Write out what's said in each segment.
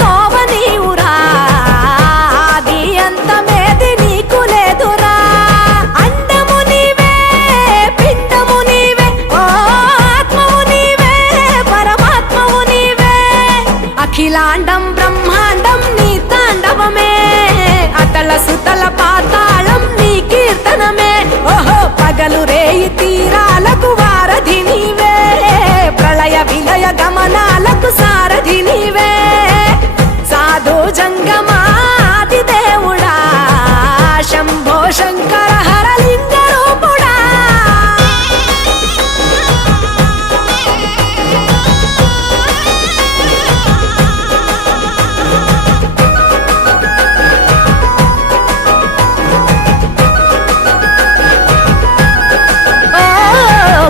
తోవ నీవురా ఆది అంతమేది నీకు లేదురా అండము నీవే పిండము నీవే ఓ ఆత్మవు నీవే పరమాత్మవు నీవే అఖిలాండం బ్రహ్మాండం నీ తాండవమే అతల సుతల పాతాళం నీ కీర్తనమే ఓహో పగలు రేయి తీరాలకు వారధి నీవే ప్రళయ విలయ గమనాలకు సారథి నీవే సాధు జంగమాది దేవుడా శంభో శంకర హరలింగ రూపుడా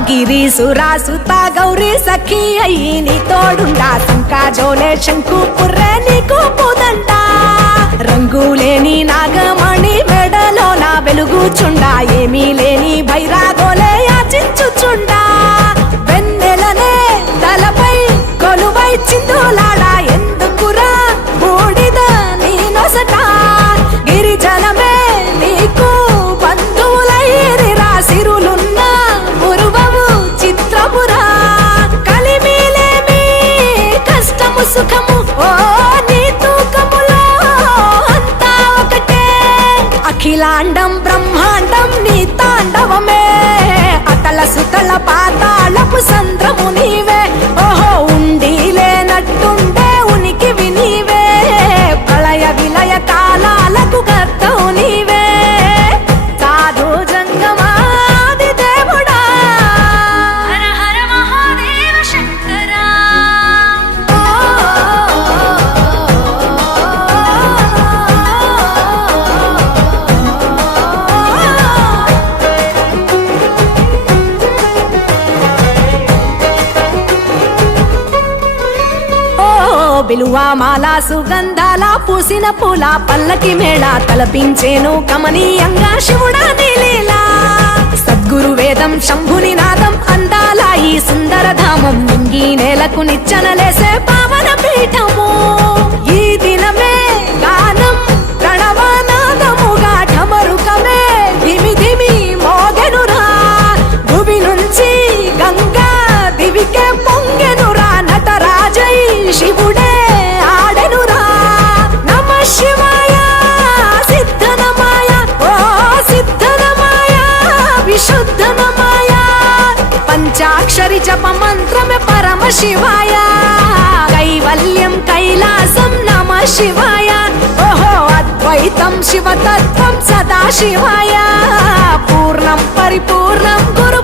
గిరీసురాసుత గౌరీ సఖీ అయ్యి నీ తోడుండా సంకాజోలే శంకు పుర్రే నీకు పుదండ రంగులేని నాగమణి మెడలో నా వెలుగుచుండా ఏమీ లేని భైరాగోలే యాచించుచుండా వెన్నెలనే తలపై కొలువై చిందులాడా ఎందుకురా బూడిద నీ నొసట గిరిజనమే నీకు బంధువులైరిరా సిరులున్న మురువవు చిత్రపురా కలిమిలేమి కష్టము సుఖము ఓ నీ తూకములో అంతా ఒకటే అఖిలాండం బ్రహ్మాండం నీ తాండవమే అతల సుతల పాతాళపు సంద్రము నీవే ఓహో ఉండి లేనట్టుండే ఉనికివి నీవే ప్రళయ విలయ కాలాలకు కర్తవు నీవే సాధు జంగమాది దేవుడా హర హర మహాదేవ శంకరా బిలువామాల సుగంధాల పూసిన పూల పల్లకి మేళ తలపించేను కమనీయంగా శివుడా నీలీలా సద్గురు వేదం శంభుని నాదం అందాల ఈ సుందర ధామం నింగి నేలకు నిచ్చనలేసే పావన పీఠము ఈ దినమే గానం ప్రణవనాదముగా ఢమరుకమే ధిమి ధిమి మోగెనురా భూమి నుంచి గంగా దివికే పొంగెనురా నటరాజై శివుడే ఆడెనురా నమ శివాయ సిద్ధనమాయ ఓ సిద్ధనమాయ విశుద్ధనమాయ పంచాక్షరి జప మంత్రమే పరమ శివాయ కైవల్యం కైలాసం నమ శివాయ ఓహో అద్వైతం శివతత్వం సదా శివాయ పూర్ణం పరిపూర్ణం గురు